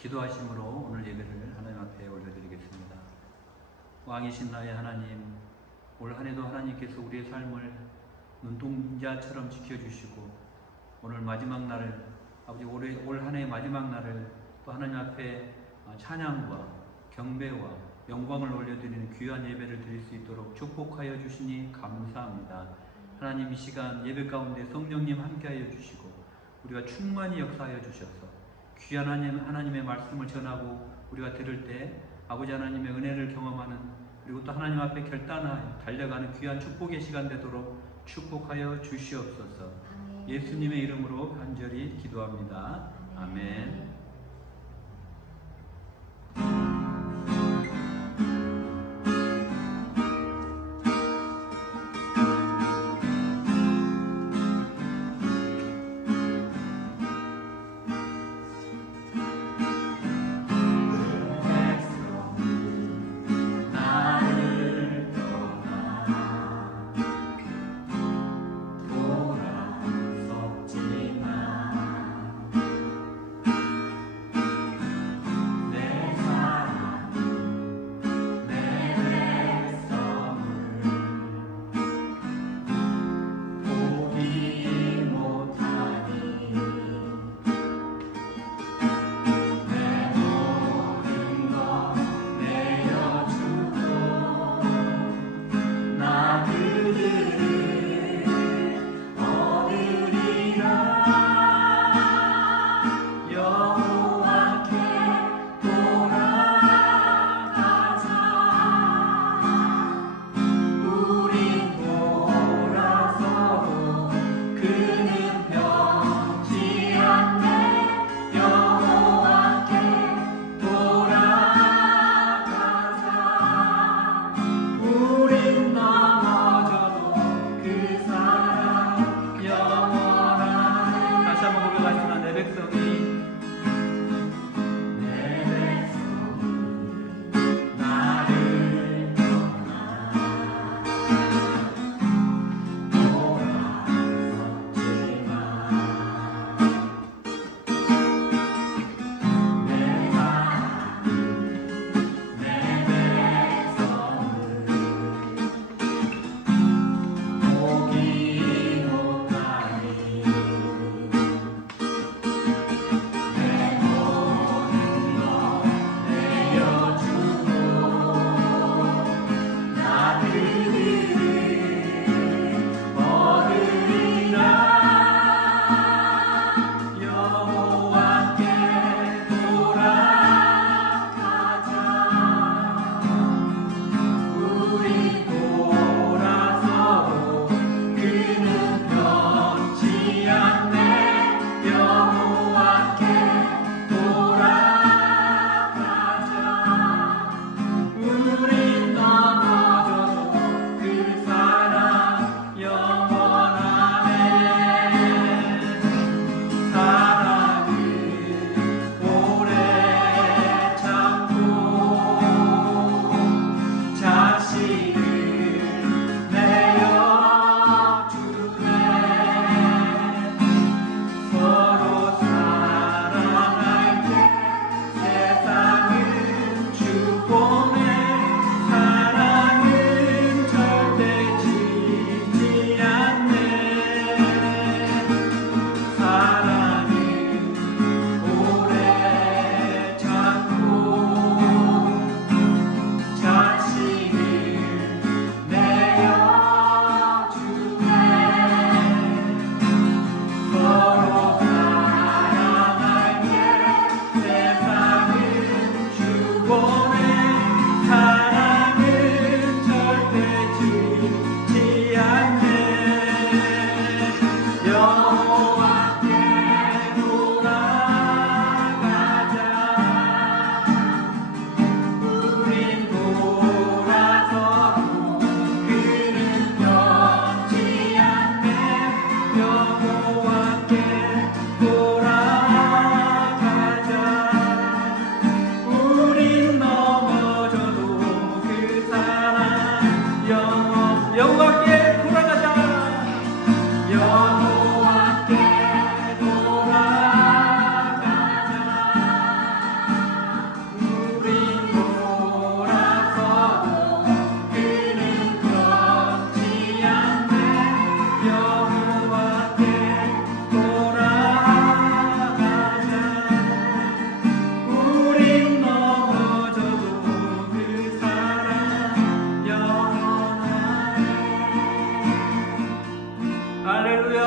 기도하심으로 오늘 예배를 하나님 앞에 올려드리겠습니다. 왕이신 나의 하나님, 올 한해도 하나님께서 우리의 삶을 눈동자처럼 지켜주시고 오늘 마지막 날을, 아버지 올 한해의 마지막 날을 또 하나님 앞에 찬양과 경배와 영광을 올려드리는 귀한 예배를 드릴 수 있도록 축복하여 주시니 감사합니다. 하나님, 이 시간 예배 가운데 성령님 함께하여 주시고 우리가 충만히 역사하여 주셔서 귀한 하나님의 말씀을 전하고 우리가 들을 때 아버지 하나님의 은혜를 경험하는, 그리고 또 하나님 앞에 결단하여 달려가는 귀한 축복의 시간 되도록 축복하여 주시옵소서. 예수님의 이름으로 간절히 기도합니다. 아멘.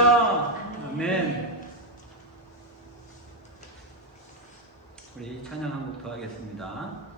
할렐루야. 아멘. 우리 찬양 한 곡 더 하겠습니다.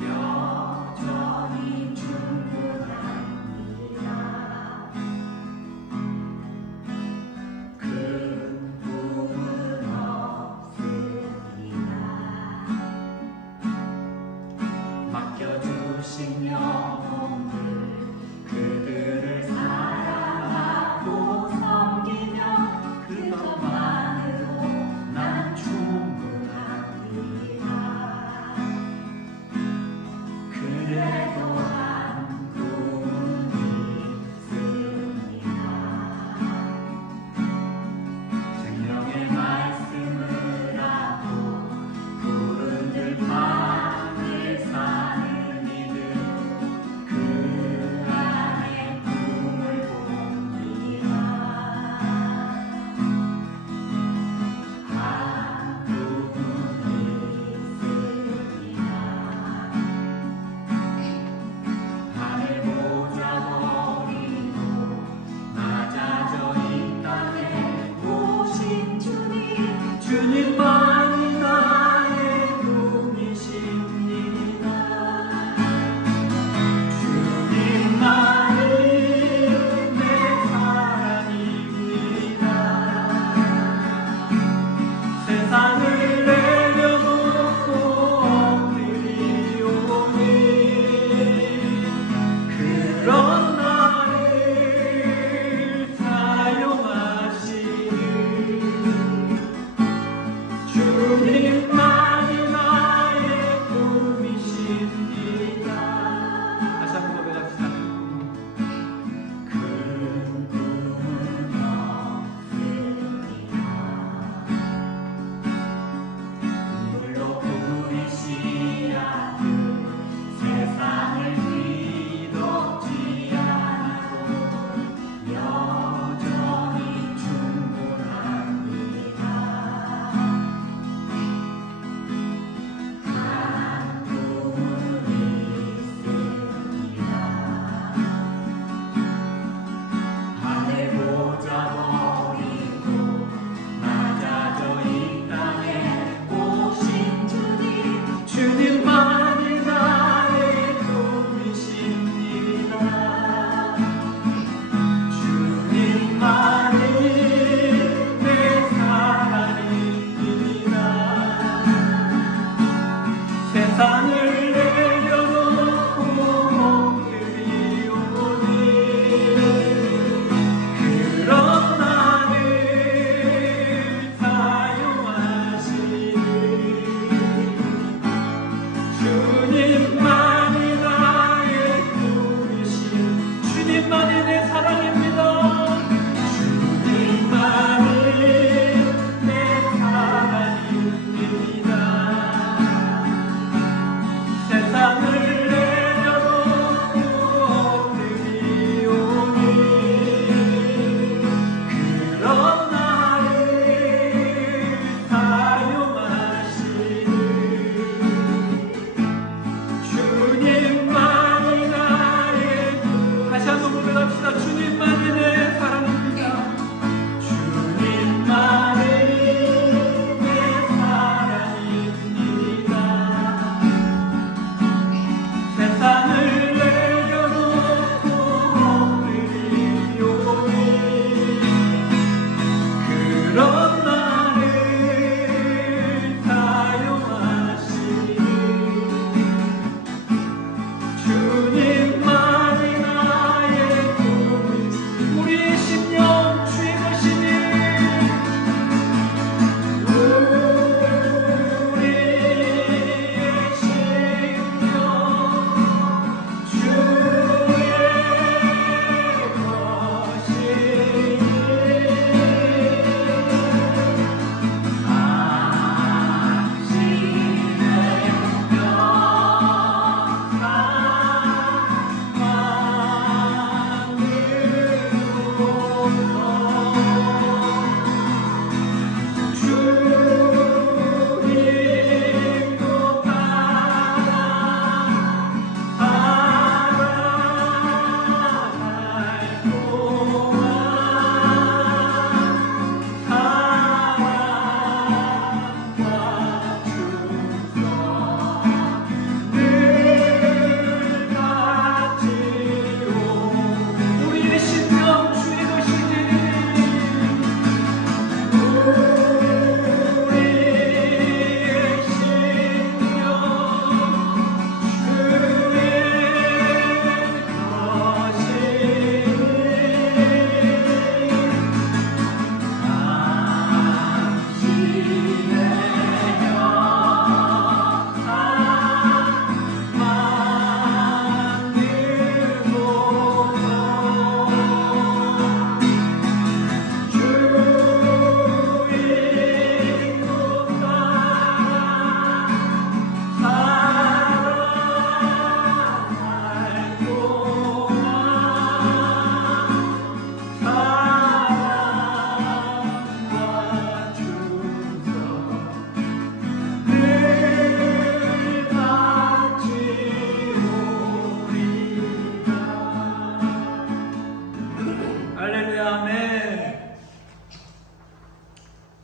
여전히 충분합니다.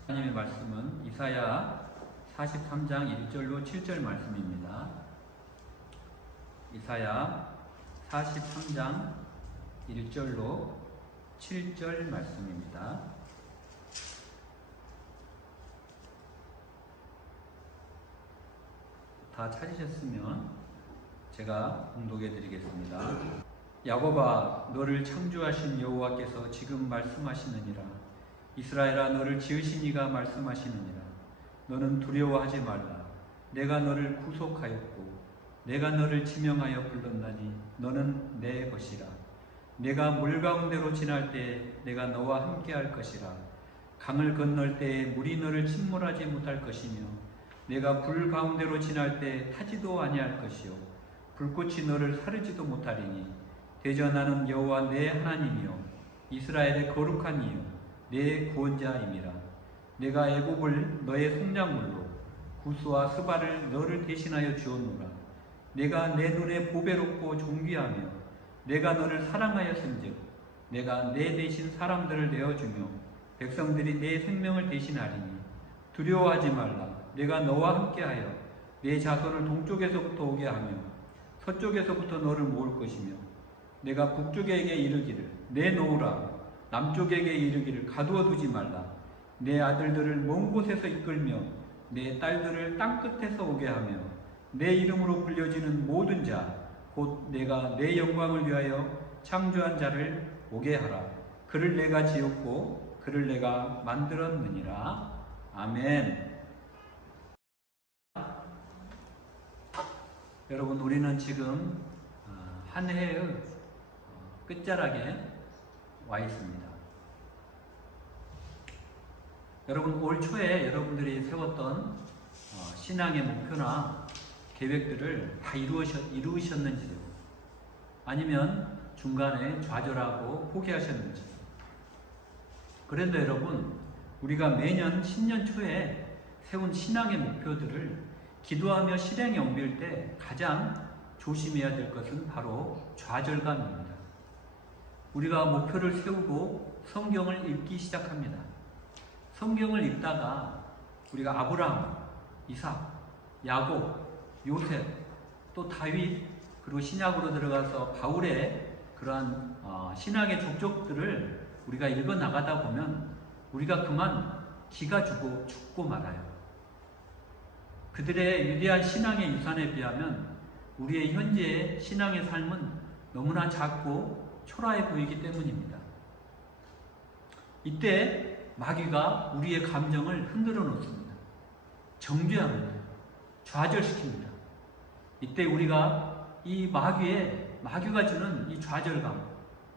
하나님의 말씀은 이사야 43장 1절로 7절 말씀입니다. 이사야 43장 1절로 7절 말씀입니다. 다 찾으셨으면 제가 봉독해 드리겠습니다. 야곱아, 너를 창조하신 여호와께서 지금 말씀하시느니라. 이스라엘아, 너를 지으신 이가 말씀하시느니라. 너는 두려워하지 말라. 내가 너를 구속하였고 내가 너를 지명하여 불렀나니 너는 내 것이라. 내가 물 가운데로 지날 때에 내가 너와 함께할 것이라. 강을 건널 때에 물이 너를 침몰하지 못할 것이며 내가 불 가운데로 지날 때에 타지도 아니할 것이요 불꽃이 너를 사르지도 못하리니 대저 나는 여호와 내 하나님이요 이스라엘의 거룩한 이요 내 구원자임이라. 내가 애굽을 너의 속량물로 구스와 스바를 너를 대신하여 주었노라. 내가 내 눈에 보배롭고 존귀하며 내가 너를 사랑하였은즉 내가 내 대신 사람들을 내어주며 백성들이 내 생명을 대신하리니 두려워하지 말라. 내가 너와 함께하여 내 자손을 동쪽에서부터 오게 하며 서쪽에서부터 너를 모을 것이며 내가 북쪽에게 이르기를 내놓으라. 남쪽에게 이르기를 가두어 두지 말라. 내 아들들을 먼 곳에서 이끌며 내 딸들을 땅끝에서 오게 하며 내 이름으로 불려지는 모든 자 곧 내가 내 영광을 위하여 창조한 자를 오게 하라. 그를 내가 지었고 그를 내가 만들었느니라. 아멘. 여러분, 우리는 지금 한 해의 끝자락에 와 있습니다. 여러분, 올 초에 여러분들이 세웠던 신앙의 목표나 계획들을 다 이루으셨는지요? 아니면 중간에 좌절하고 포기하셨는지? 그런데 여러분, 우리가 매년 신년 초에 세운 신앙의 목표들을 기도하며 실행에 옮길 때 가장 조심해야 될 것은 바로 좌절감입니다. 우리가 목표를 세우고 성경을 읽기 시작합니다. 성경을 읽다가 우리가 아브라함, 이삭, 야곱, 요셉, 또 다윗, 그리고 신약으로 들어가서 바울의 그러한 신학의 족적들을 우리가 읽어 나가다 보면 우리가 그만 기가 죽고 말아요. 그들의 위대한 신앙의 유산에 비하면 우리의 현재의 신앙의 삶은 너무나 작고 초라해 보이기 때문입니다. 이때 마귀가 우리의 감정을 흔들어 놓습니다. 정죄합니다. 좌절시킵니다. 이때 우리가 이 마귀가 주는 이 좌절감,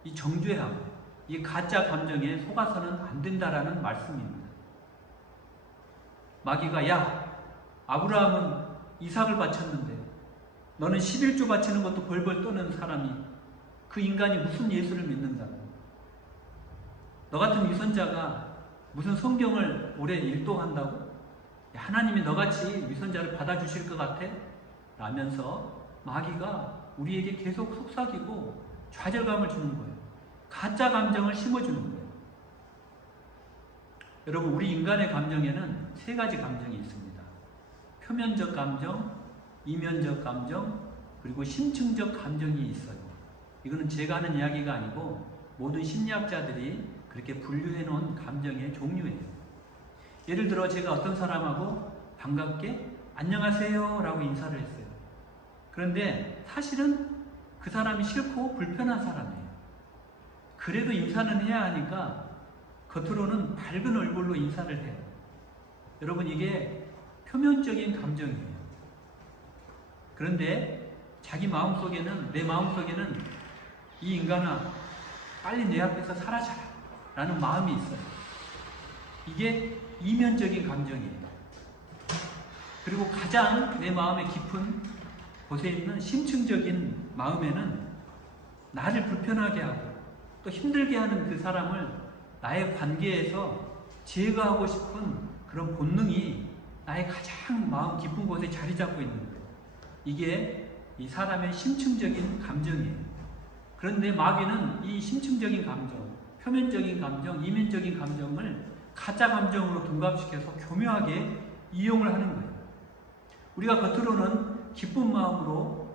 이 정죄함, 이 가짜 감정에 속아서는 안 된다라는 말씀입니다. 마귀가 야, 아브라함은 이삭을 바쳤는데 너는 11조 바치는 것도 벌벌 떠는 사람이 그 인간이 무슨 예수를 믿는다고? 너 같은 위선자가 무슨 성경을 오래 일도한다고? 하나님이 너같이 위선자를 받아주실 것 같아? 라면서 마귀가 우리에게 계속 속삭이고 좌절감을 주는 거예요. 가짜 감정을 심어주는 거예요. 여러분, 우리 인간의 감정에는 세 가지 감정이 있습니다. 표면적 감정, 이면적 감정, 그리고 심층적 감정이 있어요. 이거는 제가 하는 이야기가 아니고 모든 심리학자들이 그렇게 분류해 놓은 감정의 종류예요. 예를 들어 제가 어떤 사람하고 반갑게 안녕하세요 라고 인사를 했어요. 그런데 사실은 그 사람이 싫고 불편한 사람이에요. 그래도 인사는 해야 하니까 겉으로는 밝은 얼굴로 인사를 해요. 여러분, 이게 표면적인 감정이에요. 그런데 자기 마음속에는, 내 마음속에는 이 인간아 빨리 내 앞에서 사라져라 라는 마음이 있어요. 이게 이면적인 감정이에요. 그리고 가장 내 마음의 깊은 곳에 있는 심층적인 마음에는 나를 불편하게 하고 또 힘들게 하는 그 사람을 나의 관계에서 제거하고 싶은 그런 본능이 나의 가장 마음 깊은 곳에 자리 잡고 있는 거예요. 이게 이 사람의 심층적인 감정이에요. 그런데 마귀는 이 심층적인 감정, 표면적인 감정, 이면적인 감정을 가짜 감정으로 둔갑시켜서 교묘하게 이용을 하는 거예요. 우리가 겉으로는 기쁜 마음으로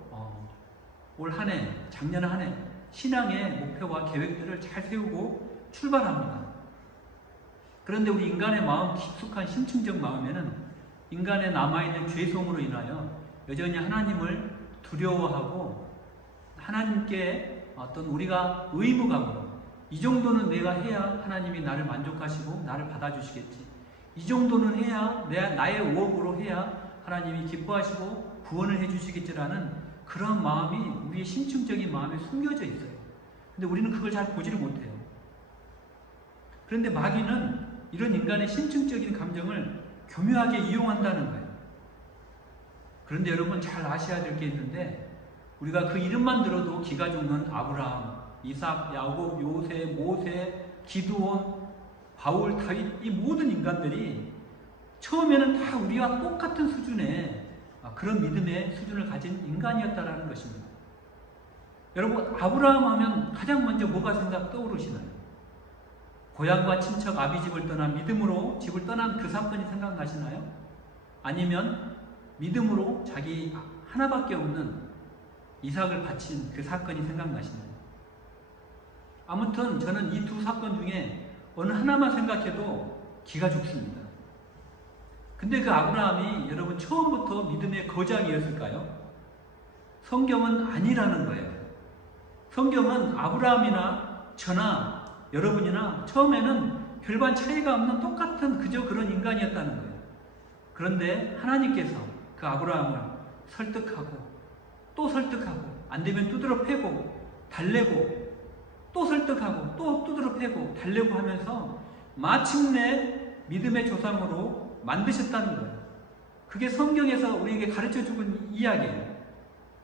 올 한 해, 작년 한 해 신앙의 목표와 계획들을 잘 세우고 출발합니다. 그런데 우리 인간의 마음, 깊숙한 심층적 마음에는 인간의 남아있는 죄성으로 인하여 여전히 하나님을 두려워하고 하나님께 어떤 우리가 의무감으로 이 정도는 내가 해야 하나님이 나를 만족하시고 나를 받아주시겠지. 이 정도는 해야 나의 오업으로 해야 하나님이 기뻐하시고 구원을 해주시겠지라는 그런 마음이 우리의 심층적인 마음에 숨겨져 있어요. 근데 우리는 그걸 잘 보지를 못해요. 그런데 마귀는 이런 인간의 심층적인 감정을 교묘하게 이용한다는 거예요. 그런데 여러분 잘 아셔야 될 게 있는데 우리가 그 이름만 들어도 기가 죽는 아브라함, 이삭, 야곱, 요새, 모세, 기드온, 바울, 다윗 이 모든 인간들이 처음에는 다 우리와 똑같은 수준의 그런 믿음의 수준을 가진 인간이었다라는 것입니다. 여러분 아브라함 하면 가장 먼저 뭐가 떠오르시나요? 고향과 친척 아비집을 떠나 믿음으로 집을 떠난 그 사건이 생각나시나요? 아니면 믿음으로 자기 하나밖에 없는 이삭을 바친 그 사건이 생각나시나요? 아무튼 저는 이 두 사건 중에 어느 하나만 생각해도 기가 죽습니다. 근데 그 아브라함이 여러분 처음부터 믿음의 거장이었을까요? 성경은 아니라는 거예요. 성경은 아브라함이나 저나 여러분이나 처음에는 별반 차이가 없는 똑같은 그저 그런 인간이었다는 거예요. 그런데 하나님께서 그 아브라함을 설득하고 또 설득하고 안 되면 두드러 패고 달래고 또 설득하고 또 두드러 패고 달래고 하면서 마침내 믿음의 조상으로 만드셨다는 거예요. 그게 성경에서 우리에게 가르쳐주는 이야기예요.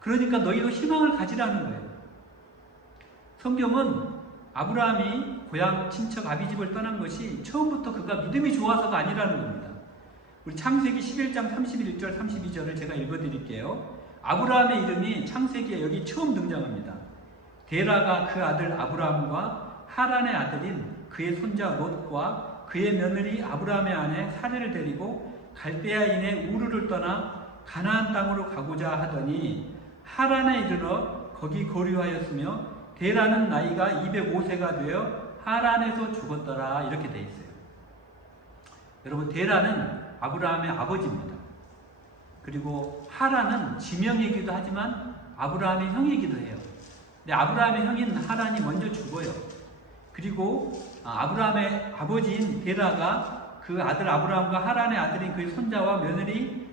그러니까 너희도 희망을 가지라는 거예요. 성경은 아브라함이 고향 친척 아비집을 떠난 것이 처음부터 그가 믿음이 좋아서가 아니라는 겁니다. 우리 창세기 11장 31절 32절을 제가 읽어드릴게요. 아브라함의 이름이 창세기에 여기 처음 등장합니다. 데라가 그 아들 아브라함과 하란의 아들인 그의 손자 롯과 그의 며느리 아브라함의 아내 사레를 데리고 갈대아인의 우르를 떠나 가나안 땅으로 가고자 하더니 하란에 이르러 거기 거류하였으며 데라는 나이가 205세가 되어 하란에서 죽었더라. 이렇게 돼 있어요. 여러분 데라는 아브라함의 아버지입니다. 그리고 하란은 지명이기도 하지만 아브라함의 형이기도 해요. 근데 아브라함의 형인 하란이 먼저 죽어요. 그리고 아브라함의 아버지인 데라가 그 아들 아브라함과 하란의 아들인 그의 손자와 며느리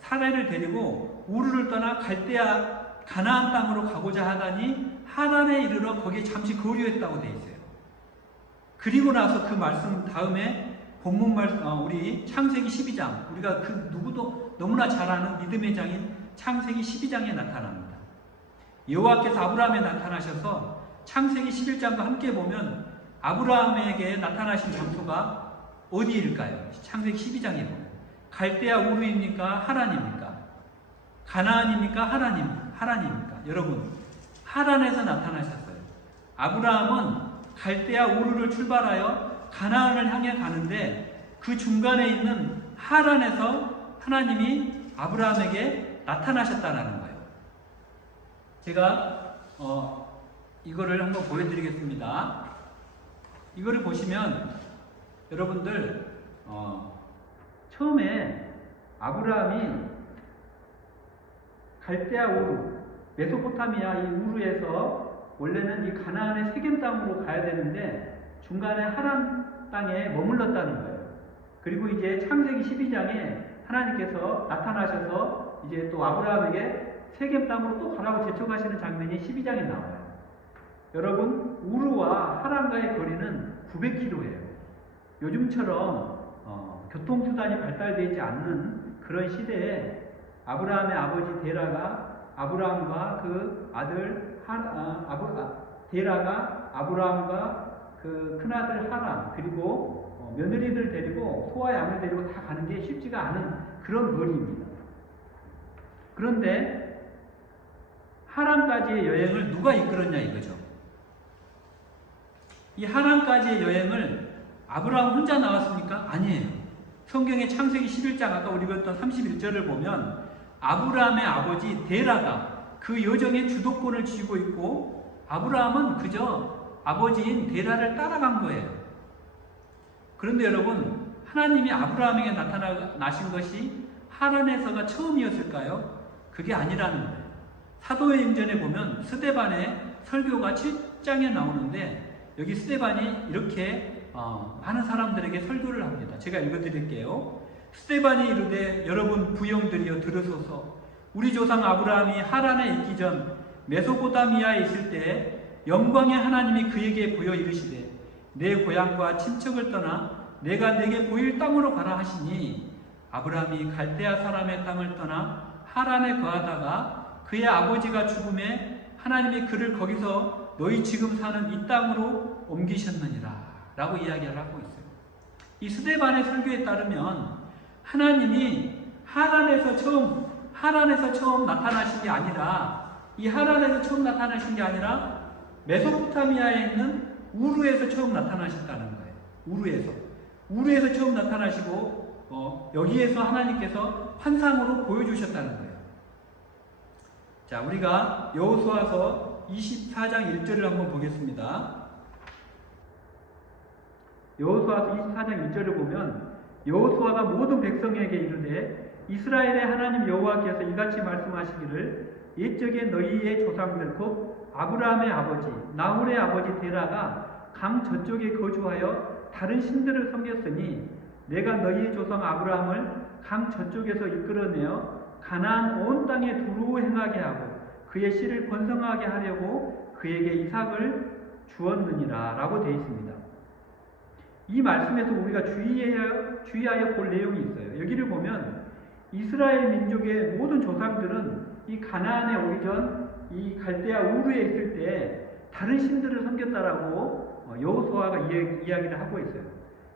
사레를 데리고 우르를 떠나 갈대아 가나안 땅으로 가고자 하다니 하란에 이르러 거기에 잠시 거류했다고 되어 있어요. 그리고 나서 그 말씀 다음에 본문 말씀 우리 창세기 12장 우리가 그 누구도 너무나 잘 아는 믿음의 장인 창세기 12장에 나타납니다. 여호와께서 아브라함에 나타나셔서 창세기 11장과 함께 보면 아브라함에게 나타나신 장소가 어디일까요? 창세기 12장에 보면 갈대아 우르입니까? 하란입니까? 가나안입니까? 하란입니까? 여러분 하란에서 나타나셨어요. 아브라함은 갈대아 우르를 출발하여 가나안을 향해 가는데 그 중간에 있는 하란에서 하나님이 아브라함에게 나타나셨다는 거예요. 제가 이거를 한번 보여드리겠습니다. 이거를 보시면 여러분들 처음에 아브라함이 갈대아 우르, 메소포타미아 이 우르에서 원래는 이 가나안의 세겜 땅으로 가야 되는데 중간에 하란 땅에 머물렀다는 거예요. 그리고 이제 창세기 12장에 하나님께서 나타나셔서 이제 또 아브라함에게 세겜 땅으로 또 가라고 제촉하시는 장면이 12장에 나와요. 여러분 우르와 하란과의 거리는 900km예요. 요즘처럼 교통수단이 발달되지 않는 그런 시대에 아브라함의 아버지 데라가 아브라함과 그 아들 데라가 아브라함과 그 큰아들 하란 그리고 며느리들 데리고 소와 양을 데리고 다 가는 게 쉽지가 않은 그런 거리입니다. 그런데 하란까지의 여행을 누가 이끌었냐 이거죠. 이 하란까지의 여행을 아브라함 혼자 나왔습니까? 아니에요. 성경의 창세기 11장 아까 우리 배웠던 31절을 보면 아브라함의 아버지 데라가 그 여정의 주도권을 쥐고 있고 아브라함은 그저 아버지인 데라를 따라간 거예요. 그런데 여러분, 하나님이 아브라함에게 나타나신 것이 하란에서가 처음이었을까요? 그게 아니라는 거예요. 사도행전에 보면 스데반의 설교가 7장에 나오는데 여기 스데반이 이렇게 많은 사람들에게 설교를 합니다. 제가 읽어드릴게요. 스데반이 이르되 여러분 부형들이여 들으소서. 우리 조상 아브라함이 하란에 있기 전 메소포타미아에 있을 때 영광의 하나님이 그에게 보여 이르시되 내 고향과 친척을 떠나 내가 내게 보일 땅으로 가라 하시니 아브라함이 갈대아 사람의 땅을 떠나 하란에 거하다가 그의 아버지가 죽음에 하나님이 그를 거기서 너희 지금 사는 이 땅으로 옮기셨느니라 라고 이야기를 하고 있어요. 이 스데반의 설교에 따르면 하나님이 하란에서 처음 나타나신 게 아니라 이 하란에서 처음 나타나신 게 아니라 메소포타미아에 있는 우르에서 처음 나타나셨다는 거예요. 우르에서 처음 나타나시고 여기에서 하나님께서 환상으로 보여주셨다는 거예요. 자, 우리가 여호수아서 24장 1절을 한번 보겠습니다. 여호수아서 24장 1절을 보면 여호수아가 모든 백성에게 이르되 이스라엘의 하나님 여호와께서 이같이 말씀하시기를 옛적에 너희의 조상들 곧 아브라함의 아버지 나홀의 아버지 데라가 강 저쪽에 거주하여 다른 신들을 섬겼으니 내가 너희의 조상 아브라함을 강 저쪽에서 이끌어내어 가나안 온 땅에 두루 행하게 하고 그의 씨를 번성하게 하려고 그에게 이삭을 주었느니라 라고 되어 있습니다. 이 말씀에서 우리가 주의하여 볼 내용이 있어요. 여기를 보면 이스라엘 민족의 모든 조상들은 이 가나안에 오기 전 이 갈대아 우르에 있을 때 다른 신들을 섬겼다라고 여호수아가 이야기를 하고 있어요.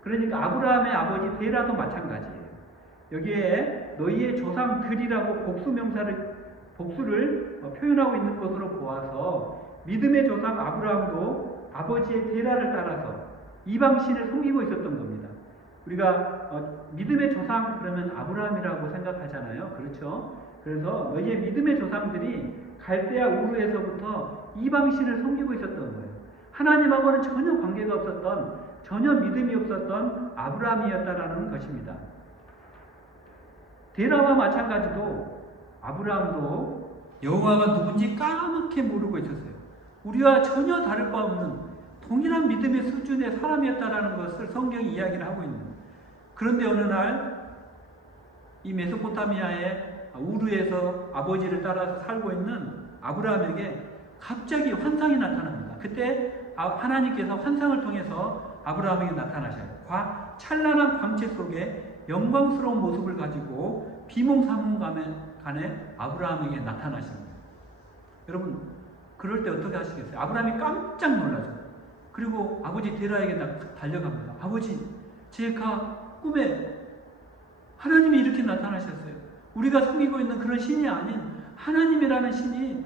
그러니까 아브라함의 아버지 데라도 마찬가지예요. 여기에 너희의 조상들이라고 복수를 표현하고 있는 것으로 보아서 믿음의 조상 아브라함도 아버지의 데라를 따라서 이방신을 섬기고 있었던 겁니다. 우리가 믿음의 조상 그러면 아브라함이라고 생각하잖아요. 그렇죠? 그래서 너희의 믿음의 조상들이 갈대아 우르에서부터 이방신을 섬기고 있었던 거예요. 하나님하고는 전혀 관계가 없었던, 전혀 믿음이 없었던 아브라함이었다라는 것입니다. 데라와 마찬가지로 아브라함도 여호와가 누군지 까맣게 모르고 있었어요. 우리와 전혀 다를 바 없는 동일한 믿음의 수준의 사람이었다라는 것을 성경이 이야기를 하고 있는 거예요. 그런데 어느 날 이 메소포타미아의 우르에서 아버지를 따라서 살고 있는 아브라함에게 갑자기 환상이 나타납니다. 그때 하나님께서 환상을 통해서 아브라함에게 나타나셔요. 찬란한 광채 속에 영광스러운 모습을 가지고 비몽사몽간에 아브라함에게 나타나신 거예요. 여러분, 그럴 때 어떻게 하시겠어요? 아브라함이 깜짝 놀라죠. 그리고 아버지 데라에게 달려갑니다. 아버지, 제가 꿈에 하나님이 이렇게 나타나셨어요. 우리가 섬기고 있는 그런 신이 아닌 하나님이라는 신이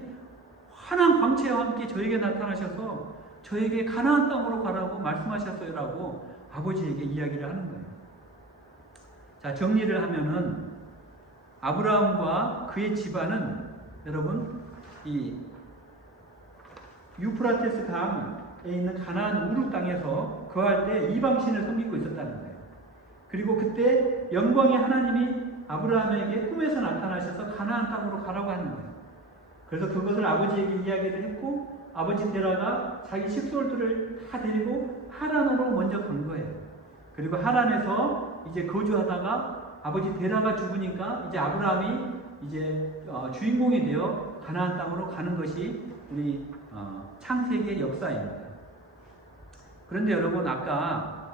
환한 광채와 함께 저에게 나타나셔서 저에게 가나안 땅으로 가라고 말씀하셨어요 라고 아버지에게 이야기를 하는 거예요. 자, 정리를 하면은 아브라함과 그의 집안은 여러분 이 유프라테스 강에 있는 가나안 우르 땅에서 거할 때 이방신을 섬기고 있었다는 거예요. 그리고 그때 영광의 하나님이 아브라함에게 꿈에서 나타나셔서 가나안 땅으로 가라고 하는 거예요. 그래서 그것을 아버지에게 이야기를 했고 아버지 데라가 자기 식솔들을 다 데리고 하란으로 먼저 간 거예요. 그리고 하란에서 이제 거주하다가 아버지 데라가 죽으니까 이제 아브라함이 이제 주인공이 되어 가나안 땅으로 가는 것이 우리 창세기의 역사입니다. 그런데 여러분 아까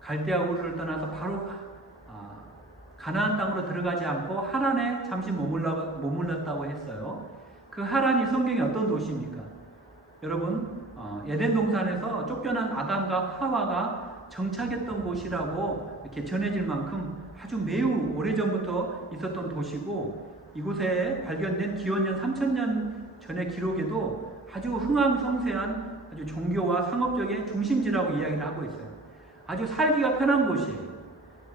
갈대아 우르를 떠나서 바로 가나안 땅으로 들어가지 않고 하란에 잠시 머물렀다고 했어요. 그 하란이 성경에 어떤 도시입니까? 여러분 에덴 동산에서 쫓겨난 아담과 하와가 정착했던 곳이라고 이렇게 전해질 만큼 아주 매우 오래전부터 있었던 도시고 이곳에 발견된 기원전 3000년 전의 기록에도 아주 흥황성쇠한 아주 종교와 상업적인 중심지라고 이야기를 하고 있어요. 아주 살기가 편한 곳이에요.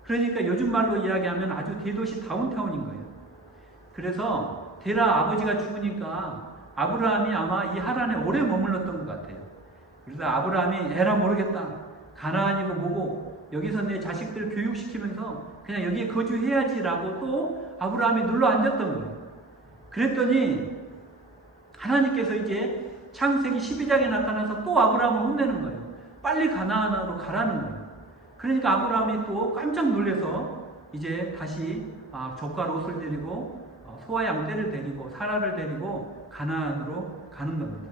그러니까 요즘 말로 이야기하면 아주 대도시 다운타운인 거예요. 그래서 데라 아버지가 죽으니까 아브라함이 아마 이 하란에 오래 머물렀던 것 같아요. 그래서 아브라함이 에라 모르겠다. 가나안이고 뭐고 여기서 내 자식들 교육시키면서 그냥 여기에 거주해야지라고 또 아브라함이 눌러 앉았던 거예요. 그랬더니 하나님께서 이제 창세기 12장에 나타나서 또 아브라함을 혼내는 거예요. 빨리 가나안으로 가라는 거예요. 그러니까 아브라함이 또 깜짝 놀라서 이제 다시 조카 롯을 데리고 소와 양떼를 데리고 사라를 데리고 가나안으로 가는 겁니다.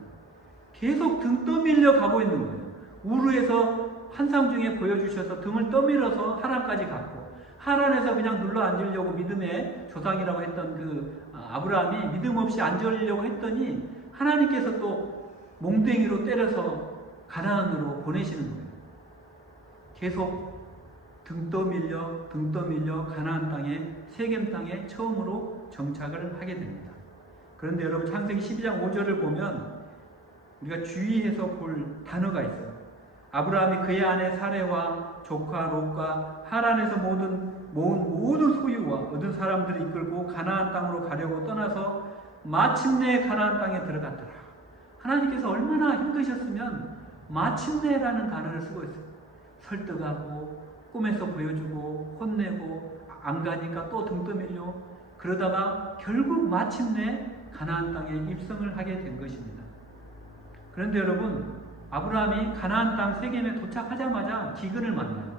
계속 등 떠밀려 가고 있는 거예요. 우르에서 환상 중에 보여주셔서 등을 떠밀어서 하란까지 갔고, 하란에서 그냥 눌러 앉으려고 믿음의 조상이라고 했던 그 아브라함이 믿음 없이 앉으려고 했더니 하나님께서 또 몽둥이로 때려서 가나안으로 보내시는 거예요. 계속 등 떠밀려 가나안 땅에, 세겜 땅에 처음으로 정착을 하게 됩니다. 그런데 여러분 창세기 12장 5절을 보면 우리가 주의해서 볼 단어가 있어요. 아브라함이 그의 아내 사레와 조카 롯과 하란에서 모은 모든 소유와 얻은 사람들을 이끌고 가나안 땅으로 가려고 떠나서 마침내 가나안 땅에 들어갔더라. 하나님께서 얼마나 힘드셨으면 마침내라는 단어를 쓰고 있어요. 설득하고 꿈에서 보여주고 혼내고 안 가니까 또 등 떠밀려 그러다가 결국 마침내 가나안 땅에 입성을 하게 된 것입니다. 그런데 여러분 아브라함이 가나안 땅 세겜에 도착하자마자 기근을 만나요.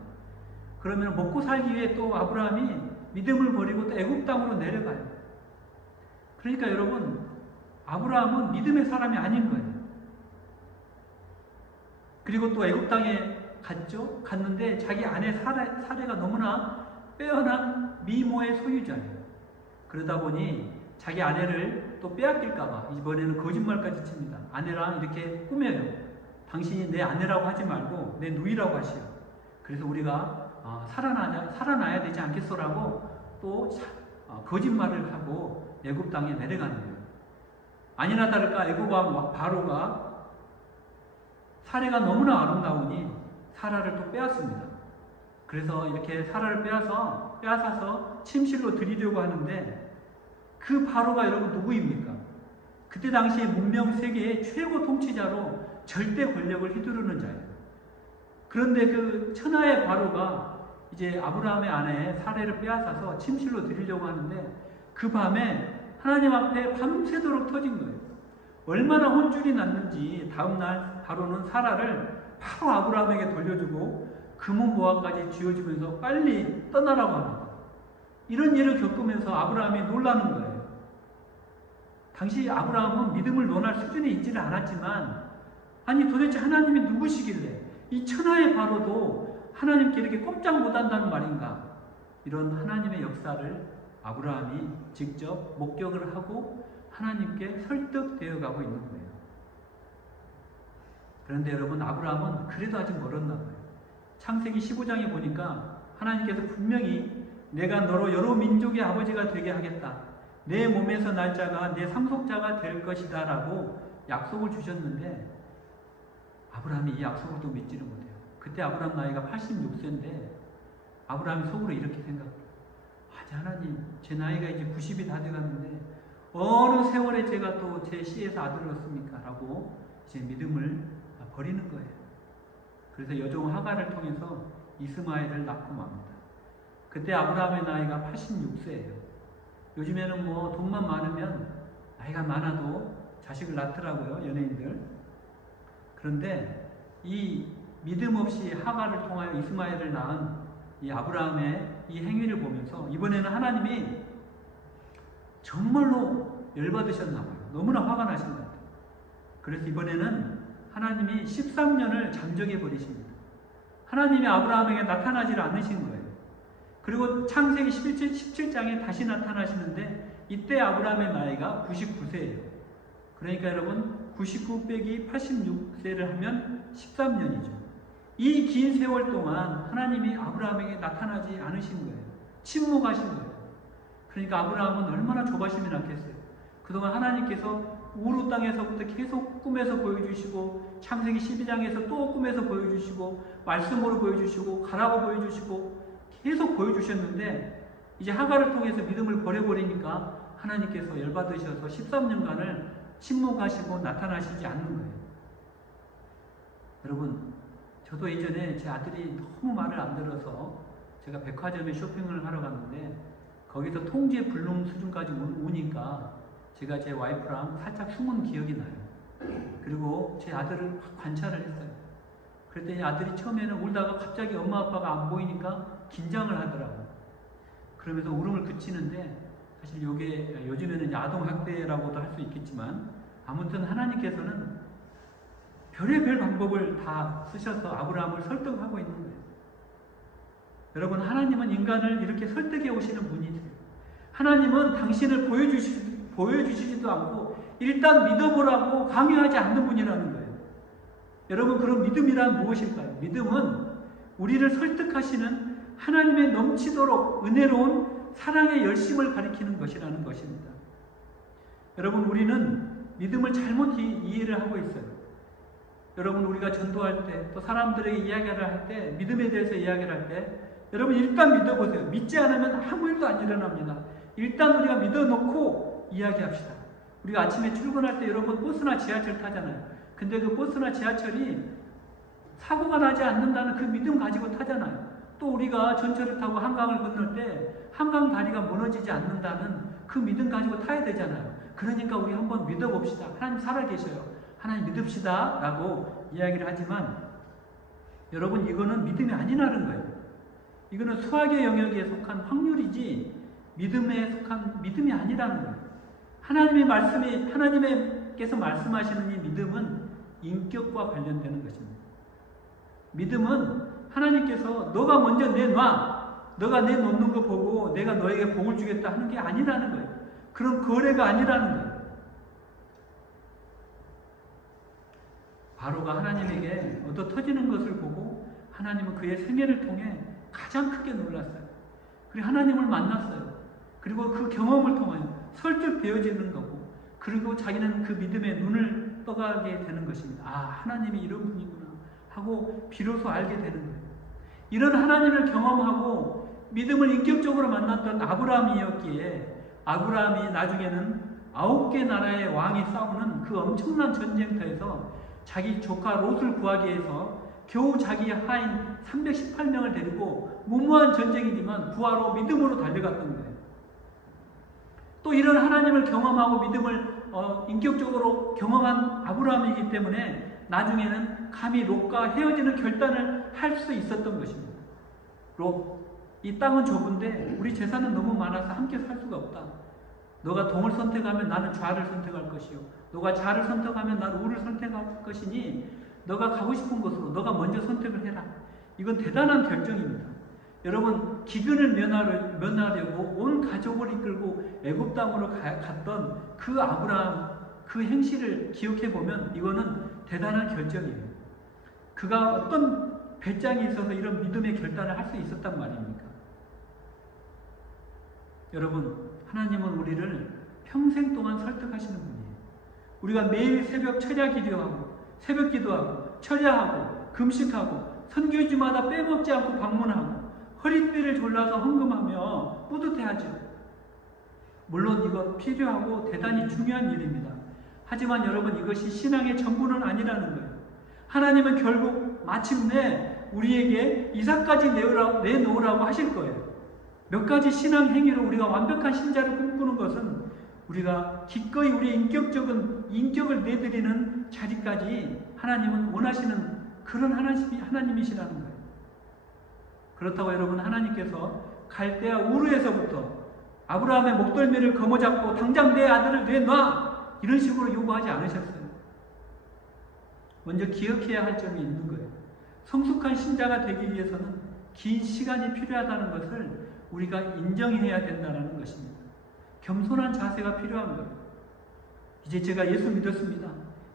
그러면 먹고 살기 위해 또 아브라함이 믿음을 버리고 또 애굽 땅으로 내려가요. 그러니까 여러분 아브라함은 믿음의 사람이 아닌 거예요. 그리고 또 애굽 땅에 갔는데 자기 아내 사레가 너무나 빼어난 미모의 소유자예요. 그러다 보니 자기 아내를 또 빼앗길까봐 이번에는 거짓말까지 칩니다. 아내랑 이렇게 꾸며요. 당신이 내 아내라고 하지 말고 내 누이라고 하시오. 그래서 우리가 살아나야 되지 않겠소라고 또 거짓말을 하고 애굽 땅에 내려가는 거예요. 아니나 다를까 애굽 왕 바로가 사레가 너무나 아름다우니 사라를 또 빼앗습니다. 그래서 이렇게 사라를 빼앗아서 침실로 들이려고 하는데 그 바로가 여러분 누구입니까? 그때 당시에 문명 세계의 최고 통치자로 절대 권력을 휘두르는 자예요. 그런데 그 천하의 바로가 이제 아브라함의 아내 사레를 빼앗아서 침실로 들이려고 하는데 그 밤에 하나님 앞에 밤새도록 터진 거예요. 얼마나 혼쭐이 났는지 다음날 바로는 사라를 바로 아브라함에게 돌려주고 금은보화까지 쥐어주면서 빨리 떠나라고 합니다. 이런 일을 겪으면서 아브라함이 놀라는 거예요. 당시 아브라함은 믿음을 논할 수준에 있지는 않았지만 아니 도대체 하나님이 누구시길래 이 천하의 바로도 하나님께 이렇게 꼼짝 못한다는 말인가? 이런 하나님의 역사를 아브라함이 직접 목격을 하고 하나님께 설득되어 가고 있는 거예요. 그런데 여러분 아브라함은 그래도 아직 멀었나 봐요. 창세기 15장에 보니까 하나님께서 분명히 내가 너로 여러 민족의 아버지가 되게 하겠다. 내 몸에서 날 자가 내 상속자가 될 것이다 라고 약속을 주셨는데 아브라함이 이 약속을 믿지는 못해요. 그때 아브라함 나이가 86세인데 아브라함이 속으로 이렇게 생각해요. 하나님 제 나이가 이제 90이 다 돼가는데 어느 세월에 제가 또 제 씨에서 아들을 얻습니까? 라고 이제 믿음을 버리는 거예요. 그래서 여종 하갈을 통해서 이스마엘을 낳고 맙니다. 그때 아브라함의 나이가 86세예요. 요즘에는 뭐 돈만 많으면 나이가 많아도 자식을 낳더라고요, 연예인들. 그런데 이 믿음 없이 하갈을 통하여 이스마엘을 낳은 이 아브라함의 이 행위를 보면서 이번에는 하나님이 정말로 열받으셨나 봐요. 너무나 화가 나신 것 같아요. 그래서 이번에는 하나님이 13년을 잠적해 버리십니다. 하나님이 아브라함에게 나타나지 않으신 거예요. 그리고 창세기 17장에 다시 나타나시는데 이때 아브라함의 나이가 99세예요. 그러니까 여러분 99 빼기 86세를 하면 13년이죠. 이 긴 세월 동안 하나님이 아브라함에게 나타나지 않으신 거예요. 침묵하신 거예요. 그러니까 아브라함은 얼마나 조바심이 났겠어요. 그동안 하나님께서 우루 땅에서부터 계속 꿈에서 보여주시고, 창세기 12장에서 또 꿈에서 보여주시고, 말씀으로 보여주시고, 가라고 보여주시고, 계속 보여주셨는데, 이제 하갈을 통해서 믿음을 버려버리니까 하나님께서 열받으셔서 13년간을 침묵하시고 나타나시지 않는 거예요. 여러분, 저도 예전에 제 아들이 너무 말을 안 들어서 제가 백화점에 쇼핑을 하러 갔는데 거기서 통제 불능 수준까지 오니까 제가 제 와이프랑 살짝 숨은 기억이 나요. 그리고 제 아들을 막 관찰을 했어요. 그랬더니 아들이 처음에는 울다가 갑자기 엄마 아빠가 안 보이니까 긴장을 하더라고요. 그러면서 울음을 그치는데, 사실 이게 요즘에는 아동학대라고도 할 수 있겠지만, 아무튼 하나님께서는 별의별 방법을 다 쓰셔서 아브라함을 설득하고 있는 거예요. 여러분, 하나님은 인간을 이렇게 설득해 오시는 분이세요. 하나님은 당신을 보여주시지도 않고 일단 믿어보라고 강요하지 않는 분이라는 거예요. 여러분, 그런 믿음이란 무엇일까요? 믿음은 우리를 설득하시는 하나님의 넘치도록 은혜로운 사랑의 열심을 가리키는 것이라는 것입니다. 여러분, 우리는 믿음을 잘못 이해를 하고 있어요. 여러분, 우리가 전도할 때, 또 사람들에게 이야기를 할 때, 믿음에 대해서 이야기를 할 때, 여러분 일단 믿어보세요. 믿지 않으면 아무 일도 안 일어납니다. 일단 우리가 믿어놓고 이야기합시다. 우리가 아침에 출근할 때 여러분 버스나 지하철 타잖아요. 근데 그 버스나 지하철이 사고가 나지 않는다는 그 믿음 가지고 타잖아요. 또 우리가 전철을 타고 한강을 건널 때 한강 다리가 무너지지 않는다는 그 믿음 가지고 타야 되잖아요. 그러니까 우리 한번 믿어봅시다. 하나님 살아계셔요. 하나님 믿읍시다 라고 이야기를 하지만, 여러분, 이거는 믿음이 아니라는 거예요. 이거는 수학의 영역에 속한 확률이지 믿음에 속한 믿음이 아니라는 거예요. 하나님께서 말씀하시는 이 믿음은 인격과 관련되는 것입니다. 믿음은 하나님께서 너가 먼저 내놔, 너가 내놓는 거 보고 내가 너에게 복을 주겠다 하는 게 아니라는 거예요. 그런 거래가 아니라는 거예요. 바로가 하나님에게 얻어 터지는 것을 보고 하나님은 그의 생애를 통해 가장 크게 놀랐어요. 그리고 하나님을 만났어요. 그리고 그 경험을 통하여 설득되어지는 거고, 그리고 자기는 그 믿음에 눈을 떠가게 되는 것입니다. 아, 하나님이 이런 분이구나 하고 비로소 알게 되는 거예요. 이런 하나님을 경험하고 믿음을 인격적으로 만났던 아브라함이었기에, 아브라함이 나중에는 9개 나라의 왕이 싸우는 그 엄청난 전쟁터에서 자기 조카 롯을 구하기 위해서 겨우 자기 하인 318명을 데리고 무모한 전쟁이지만 구하러 믿음으로 달려갔던 거예요. 또 이런 하나님을 경험하고 믿음을 인격적으로 경험한 아브라함이기 때문에 나중에는 감히 롯과 헤어지는 결단을 할 수 있었던 것입니다. 롯, 이 땅은 좁은데 우리 재산은 너무 많아서 함께 살 수가 없다. 너가 동을 선택하면 나는 좌를 선택할 것이요, 너가 좌를 선택하면 나는 우를 선택할 것이니 너가 가고 싶은 곳으로 너가 먼저 선택을 해라. 이건 대단한 결정입니다. 여러분, 기근을 면하려고 온 가족을 이끌고 애굽 땅으로 갔던 그 아브라함, 그 행실을 기억해 보면 이거는 대단한 결정이에요. 그가 어떤 배짱이 있어서 이런 믿음의 결단을 할 수 있었단 말입니까? 여러분, 하나님은 우리를 평생 동안 설득하시는 분이에요. 우리가 매일 새벽 철야 기도하고, 새벽 기도하고, 철야하고, 금식하고, 선교지마다 빼먹지 않고 방문하고, 허리띠를 졸라서 헌금하며 뿌듯해하죠. 물론 이거 필요하고 대단히 중요한 일입니다. 하지만 여러분, 이것이 신앙의 전부는 아니라는 거예요. 하나님은 결국 마침내 우리에게 이삭까지 내놓으라고 하실 거예요. 몇 가지 신앙 행위로 우리가 완벽한 신자를 꿈꾸는 것은 우리가 기꺼이 우리의 인격을 내드리는 자리까지 하나님은 원하시는 그런 하나님이시라는 거예요. 그렇다고 여러분, 하나님께서 갈대아 우르에서부터 아브라함의 목덜미를 거머잡고 당장 내 아들을 내놔, 이런 식으로 요구하지 않으셨어요. 먼저 기억해야 할 점이 있는 거예요. 성숙한 신자가 되기 위해서는 긴 시간이 필요하다는 것을 우리가 인정해야 된다는 것입니다. 겸손한 자세가 필요한 거예요. 이제 제가 예수 믿었습니다.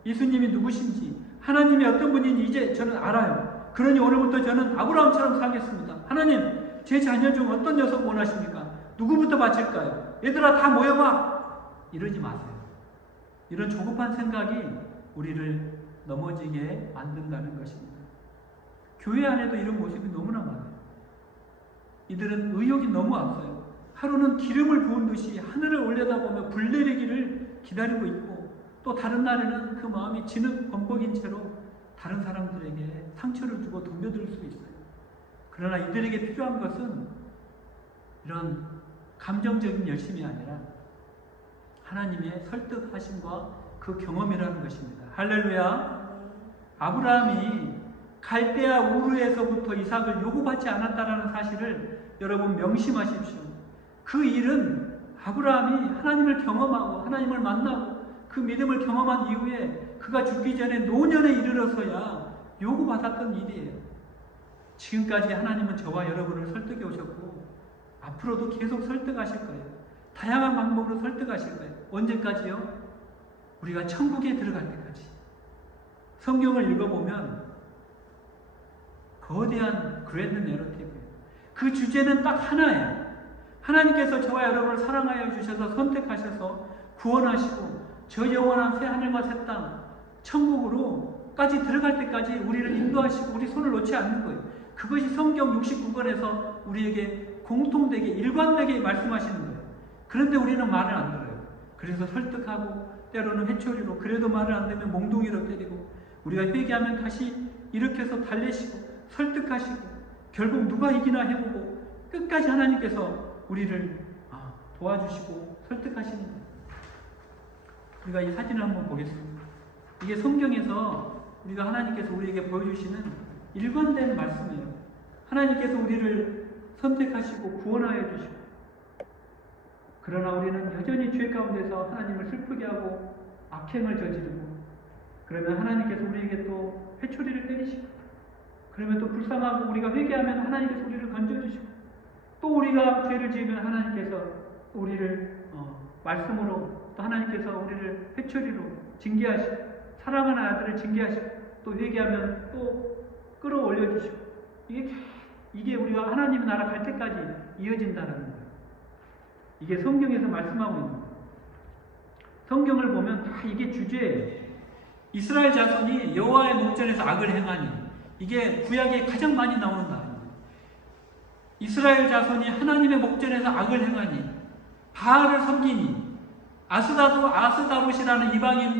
예수님이 누구신지, 하나님이 어떤 분인지 이제 저는 알아요. 그러니 오늘부터 저는 아브라함처럼 살겠습니다. 하나님, 제 자녀 중 어떤 녀석 원하십니까? 누구부터 바칠까요? 얘들아 다 모여봐! 이러지 마세요. 이런 조급한 생각이 우리를 넘어지게 만든다는 것입니다. 교회 안에도 이런 모습이 너무나 많아요. 이들은 의욕이 너무 앞서요. 하루는 기름을 부은 듯이 하늘을 올려다보며 불 내리기를 기다리고 있고, 또 다른 날에는 그 마음이 진흙 범벅인 채로 다른 사람들에게 상처를 주고 덤벼들 수 있어요. 그러나 이들에게 필요한 것은 이런 감정적인 열심이 아니라 하나님의 설득하심과 그 경험이라는 것입니다. 할렐루야. 아브라함이 갈대아 우르에서부터 이삭을 요구받지 않았다라는 사실을 여러분 명심하십시오. 그 일은 아브라함이 하나님을 경험하고 하나님을 만나고 그 믿음을 경험한 이후에 그가 죽기 전에 노년에 이르러서야 요구받았던 일이에요. 지금까지 하나님은 저와 여러분을 설득해 오셨고 앞으로도 계속 설득하실 거예요. 다양한 방법으로 설득하실 거예요. 언제까지요? 우리가 천국에 들어갈 때까지. 성경을 읽어보면 거대한 그랜드 내러티브예요. 그 주제는 딱 하나예요. 하나님께서 저와 여러분을 사랑하여 주셔서 선택하셔서 구원하시고 저 영원한 새 하늘과 새 땅, 천국으로까지 들어갈 때까지 우리를 인도하시고 우리 손을 놓지 않는 거예요. 그것이 성경 69권에서 우리에게 공통되게 일관되게 말씀하시는 거예요. 그런데 우리는 말을 안 들어요. 그래서 설득하고 때로는 회초리로, 그래도 말을 안 되면 몽둥이로 때리고, 우리가 회개하면 다시 일으켜서 달래시고 설득하시고 결국 누가 이기나 해보고 끝까지 하나님께서 우리를 도와주시고 설득하시는 거예요. 우리가 이 사진을 한번 보겠습니다. 이게 성경에서 우리가 하나님께서 우리에게 보여주시는 일관된 말씀이에요. 하나님께서 우리를 선택하시고 구원하여 주시고, 그러나 우리는 여전히 죄 가운데서 하나님을 슬프게 하고 악행을 저지르고, 그러면 하나님께서 우리에게 또 회초리를 때리시고, 그러면 또 불쌍하고 우리가 회개하면 하나님께서 우리를 건져주시고, 또 우리가 죄를 지으면 하나님께서 또 우리를 말씀으로, 또 하나님께서 우리를 회초리로 징계하시고, 사랑하는 아들을 징계하시고, 또 회개하면 또 끌어올려주시고, 이게 우리가 하나님 나라 갈 때까지 이어진다는 거예요. 이게 성경에서 말씀하고 있는 거예요. 성경을 보면 다 이게 주제예요. 이스라엘 자손이 여호와의 목전에서 악을 행하니, 이게 구약에 가장 많이 나오는 말입니다. 이스라엘 자손이 하나님의 목전에서 악을 행하니, 바알을 섬기니, 아스다롯이라는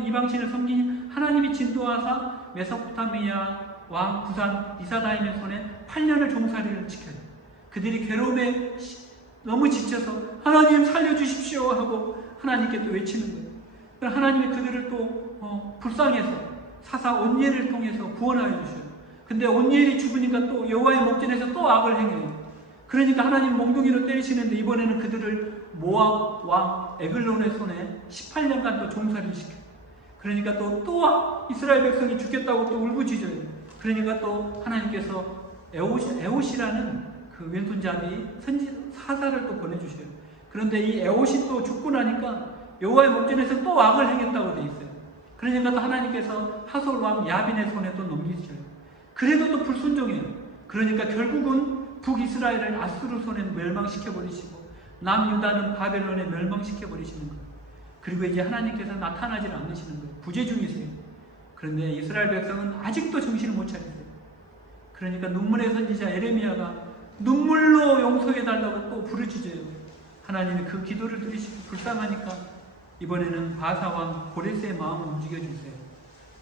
이방신을 섬기니, 하나님이 진도하사 메소포타미아 왕 구산 이사다임의 손에 8년을 종살이를 지켜요. 그들이 괴로움에 너무 지쳐서 하나님 살려주십시오 하고 하나님께 또 외치는 거예요. 하나님이 그들을 또 불쌍해서 사사 온니엘을 통해서 구원하여 주셔요. 근데 온니엘이 죽으니까 또 여호와의 목전에서 또 악을 행해요. 그러니까 하나님 몽둥이로 때리시는데 이번에는 그들을 모압 왕 에글론의 손에 18년간 또 종살이를 시켜요. 그러니까 또 이스라엘 백성이 죽겠다고 또 울부짖어요. 그러니까 또 하나님께서 에옷이라는 그 왼손잡이 사사를 또 보내주셔요. 그런데 이 에옷이 또 죽고 나니까 여호와의 목전에서 또 악을 행했다고 돼 있어요. 그러니까 또 하나님께서 하솔 왕 야빈의 손에 또 넘기셔요. 그래도 또 불순종해요. 그러니까 결국은 북이스라엘을 아수르 손에 멸망시켜버리시고 남유다는 바벨론에 멸망시켜버리시는 거예요. 그리고 이제 하나님께서 나타나지 않으시는 거예요. 부재 중이세요. 그런데 이스라엘 백성은 아직도 정신을 못 차리세요. 그러니까 눈물의 선지자 에레미야가 눈물로 용서해달라고 또 부르짖어요. 하나님이 그 기도를 들으시고 불쌍하니까 이번에는 바사왕 고레스의 마음을 움직여주세요.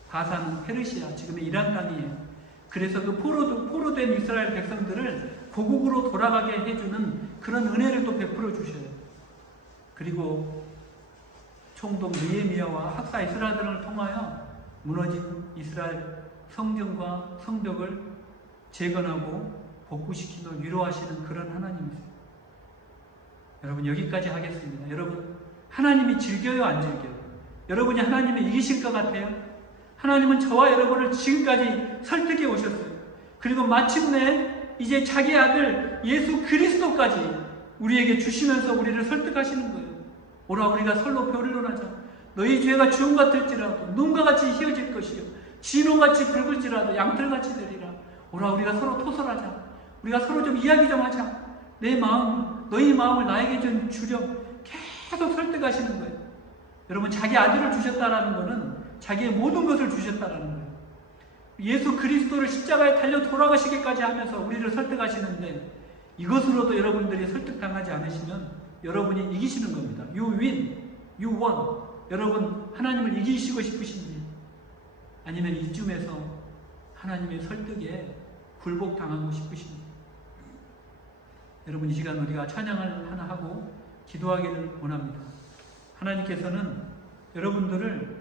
바사는 페르시아, 지금의 이란 땅이에요. 그래서 그 포로된 이스라엘 백성들을 고국으로 돌아가게 해주는 그런 은혜를 또 베풀어 주셔요. 그리고 총독 느헤미야와 학사 에스라들을 통하여 무너진 이스라엘 성전과 성벽을 재건하고 복구시키며 위로하시는 그런 하나님이세요. 여러분, 여기까지 하겠습니다. 여러분, 하나님이 즐겨요, 안 즐겨요? 여러분이 하나님을 이기실 것 같아요? 하나님은 저와 여러분을 지금까지 설득해 오셨어요. 그리고 마침내 이제 자기 아들 예수 그리스도까지 우리에게 주시면서 우리를 설득하시는 거예요. 오라, 우리가 서로 변론하자. 너희 죄가 주홍 같을지라도 눈과 같이 희어질 것이요 진홍같이 붉을지라도 양털같이 되리라. 오라, 우리가 서로 토설하자. 우리가 서로 좀 이야기 좀 하자. 내 마음, 너희 마음을 나에게 좀 주렴. 계속 설득하시는 거예요. 여러분, 자기 아들을 주셨다라는 것은 자기의 모든 것을 주셨다라는 거예요. 예수 그리스도를 십자가에 달려 돌아가시기까지 하면서 우리를 설득하시는데, 이것으로도 여러분들이 설득당하지 않으시면 여러분이 이기시는 겁니다. You win, you won. 여러분, 하나님을 이기시고 싶으신지, 아니면 이쯤에서 하나님의 설득에 굴복당하고 싶으신지. 여러분, 이 시간 우리가 찬양을 하나 하고 기도하기를 원합니다. 하나님께서는 여러분들을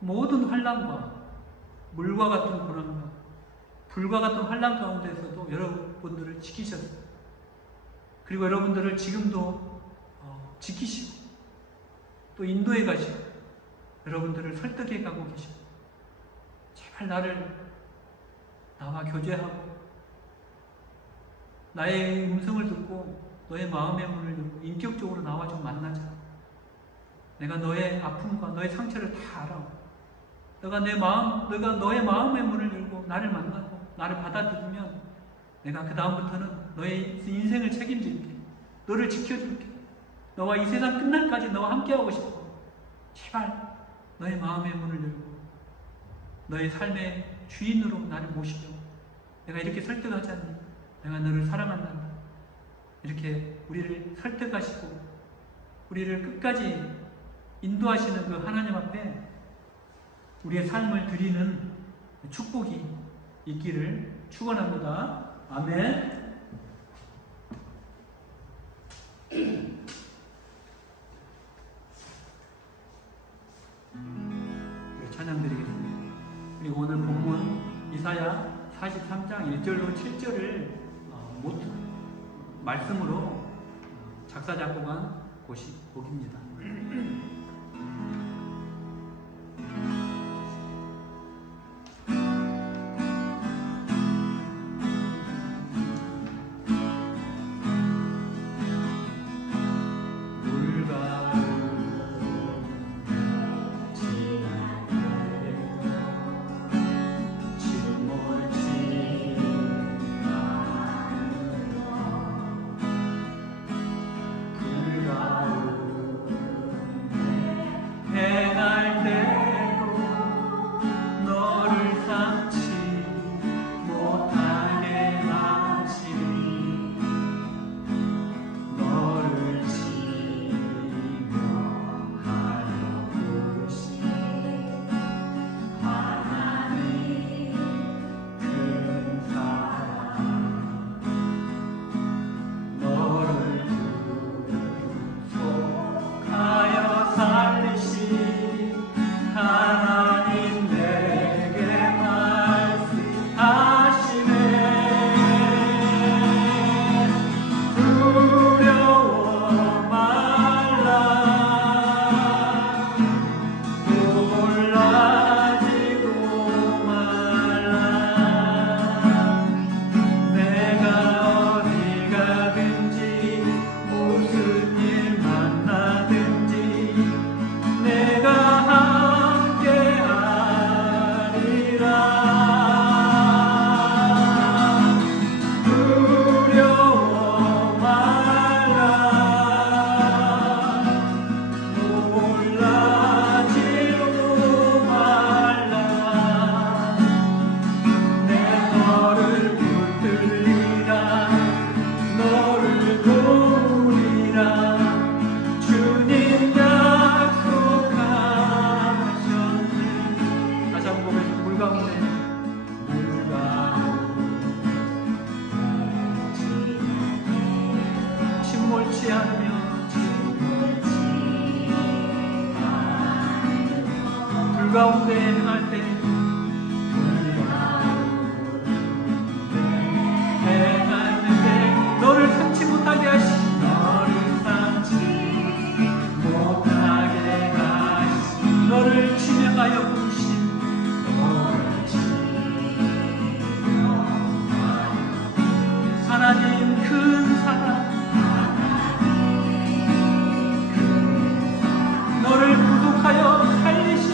모든 환난과 물과 같은 고난과 불과 같은 환난 가운데서도 여러분들을 지키셨어요. 그리고 여러분들을 지금도 지키시고 또 인도해 가시고 여러분들을 설득해 가고 계십니다. 제발 나와 교제하고 나의 음성을 듣고 너의 마음의 문을 열고 인격적으로 나와 좀 만나자. 내가 너의 아픔과 너의 상처를 다 알아. 너가 너의 마음의 문을 열고 나를 만나고 나를 받아들이면 내가 그 다음부터는 너의 인생을 책임질게. 너를 지켜줄게. 너와 이 세상 끝날까지 너와 함께하고 싶어. 제발 너의 마음의 문을 열고 너의 삶의 주인으로 나를 모시려. 내가 이렇게 설득하자니 내가 너를 사랑한단다. 이렇게 우리를 설득하시고 우리를 끝까지 인도하시는 그 하나님 앞에 우리의 삶을 드리는 축복이 있기를 축원합니다. 아멘. 찬양 드리겠습니다. 그리고 오늘 본문 이사야 43장 1절로 7절을 말씀으로 작사 작곡한 곡입니다. 가운데 행할 때 행하는데 너를 삼지 못하게 하시니 너를 지명하여 부르신 하나님 큰 사랑 너를 구속하여 살리신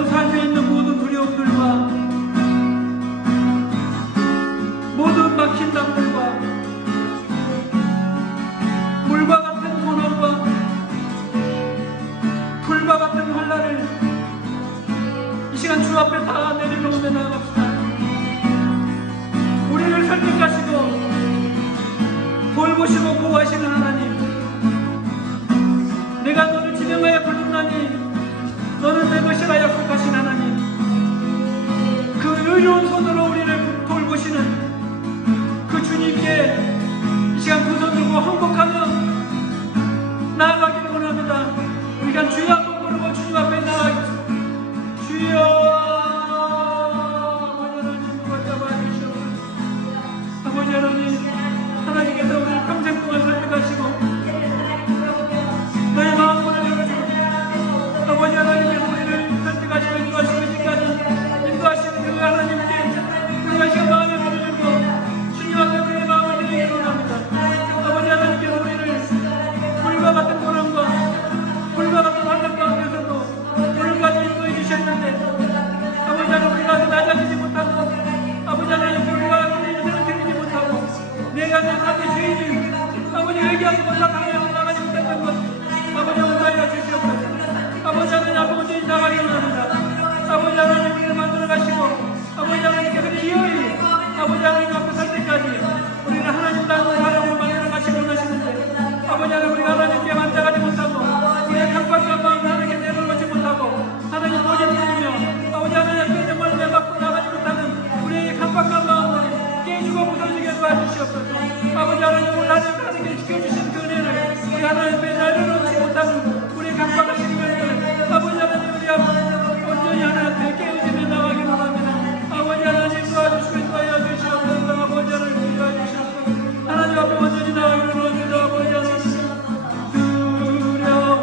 아버지 삶에 있는 모든 두려움들과 모든 막힌 담들과 물과 같은 고난과 불과 같은 환난을 이 시간 주 앞에 다 내려놓으며 나아갑시다. 우리를 설득하시고 돌보시고 보호하시는 하나님, 내가 너를 지명하여 부르나니 너는 내 것이라 약속하신 하나님, 그 의로운 손으로 우리를 돌보시는 그 주님께 이 시간 두 손 들고 항복하며 나아가기를 원합니다. 우리가 주여 한번 부르고 주님 앞에 나아가겠습니다. 주여, 아버지 하나님, 누가 잡아주시옵소서. 아버지 하나님, 하나님께서 우리를 평생 동안 설득하시고 너의 마음을 열어주고 아버지 하나님께서 우리를 설득하시고 인도하시고 이제까지 인도하시는 그 하나님께 우리가 지금 마음에 부르고 주님 앞에 우리의 마음을 드리기를 원합니다. 아버지 하나님께서 우리를 불과 같은 고난과 불과 같은 환난 가운데서도 오늘까지 인도해 주셨는데 아버지 하나님, 우리가 낮아지지 못하고 아버지 하나님, 우리가 우리 인생을 드리지 못하고 내가 내 삶의 주인인 아버지 회개하지 못한 하나님을 나가지 못했던 것 아버지 은사하여 주시옵소서. 아버지 하나님 앞에 온전히 나가기 원합니다. 아버지 하나님, 우리를 만들어 가시고 아버지 하나님께서 기어이 아버지 하나님 앞에 설 때까지 우리를 하나님 닮은 사람으로 만들어 가시기 원하시는데 아버지 하나님, 우리가 하나님께 만져가지 못하고 우리의 강박한 마음을 하나님께 내려놓지 못하고 하나님 보지 못하며 아버지 하나님 앞에 정말 내받고 나가지 못하는 우리의 강박한 마음을 깨주고 부서지게 도와주시옵소서. 아버지 하나님, 오늘 하나님께 지켜주신 그 은혜를 우리 하나님 앞에 내려놓지 못하는 우리의 강박하신 면들 아버지 하나님, 우리 앞에 온전히 하나님 앞에 깨우치며 나가기 원합니다. 아버지 하나님, 도와주시고 도와여 주시옵소서. 아버지 하나님, 도와주시옵소서. 하나님 앞에 온전히 나가기를 원합니다. 아버지 하나님, 두려워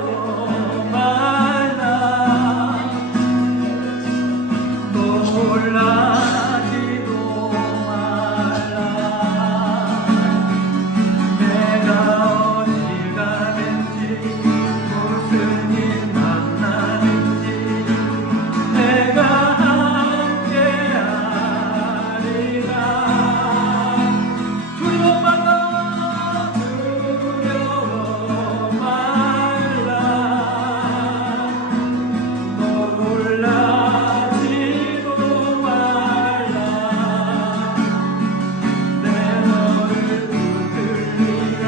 말라 놀라지도 말라 내가 어딜 가든지 무슨 일 만나든지 내가 함께하리라. 두려워 말라 두려워 말라 놀라지도 말라 내 너를 붙들리라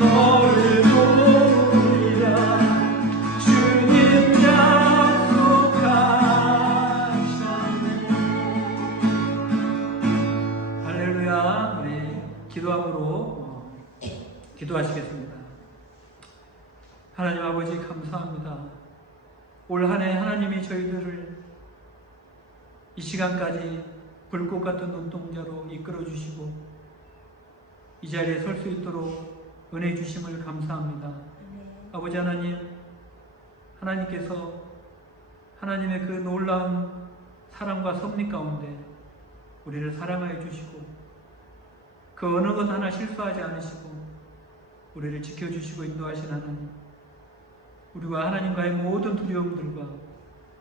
너를 도우리라 주님 약속하셨네. 할렐루야. 우리 기도함으로 기도하시겠습니다. 하나님 아버지, 감사합니다. 올 한 해 하나님이 저희들을 이 시간까지 불꽃 같은 눈동자로 이끌어 주시고 이 자리에 설 수 있도록 은혜 주심을 감사합니다. 아버지 하나님, 하나님께서 하나님의 그 놀라운 사랑과 섭리 가운데 우리를 사랑하여 주시고 그 어느 것 하나 실수하지 않으시고 우리를 지켜주시고 인도하신 하나님, 우리가 하나님과의 모든 두려움들과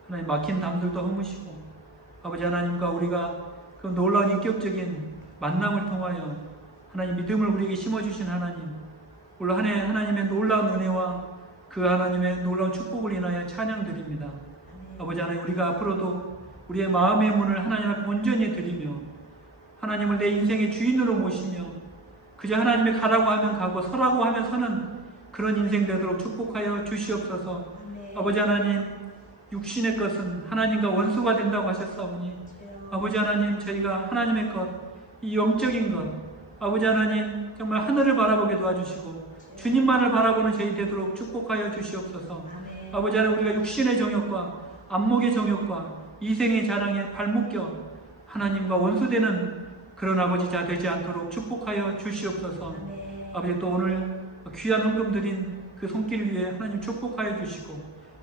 하나님 막힌 담들도 허무시고 아버지 하나님과 우리가 그 놀라운 인격적인 만남을 통하여 하나님 믿음을 우리에게 심어주신 하나님, 올 한 해 하나님의 놀라운 은혜와 그 하나님의 놀라운 축복을 인하여 찬양드립니다. 아버지 하나님, 우리가 앞으로도 우리의 마음의 문을 하나님 앞에 온전히 드리며 하나님을 내 인생의 주인으로 모시며 그저 하나님의 가라고 하면 가고 서라고 하면 서는 그런 인생 되도록 축복하여 주시옵소서. 아버지 하나님, 육신의 것은 하나님과 원수가 된다고 하셨사오니 아버지 하나님, 저희가 하나님의 것, 이 영적인 것, 아버지 하나님 정말 하늘을 바라보게 도와주시고 주님만을 바라보는 저희 되도록 축복하여 주시옵소서. 아버지 하나님, 우리가 육신의 정욕과 안목의 정욕과 이생의 자랑에 발묶여 하나님과 원수되는 그런 아버지 자 되지 않도록 축복하여 주시옵소서. 아버지, 또 오늘 귀한 헌금 드린 그 손길 위에 하나님 축복하여 주시고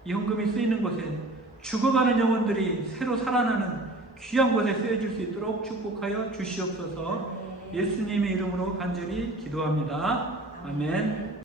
이 헌금이 쓰이는 곳에 죽어가는 영혼들이 새로 살아나는 귀한 곳에 쓰여질 수 있도록 축복하여 주시옵소서. 예수님의 이름으로 간절히 기도합니다. 아멘.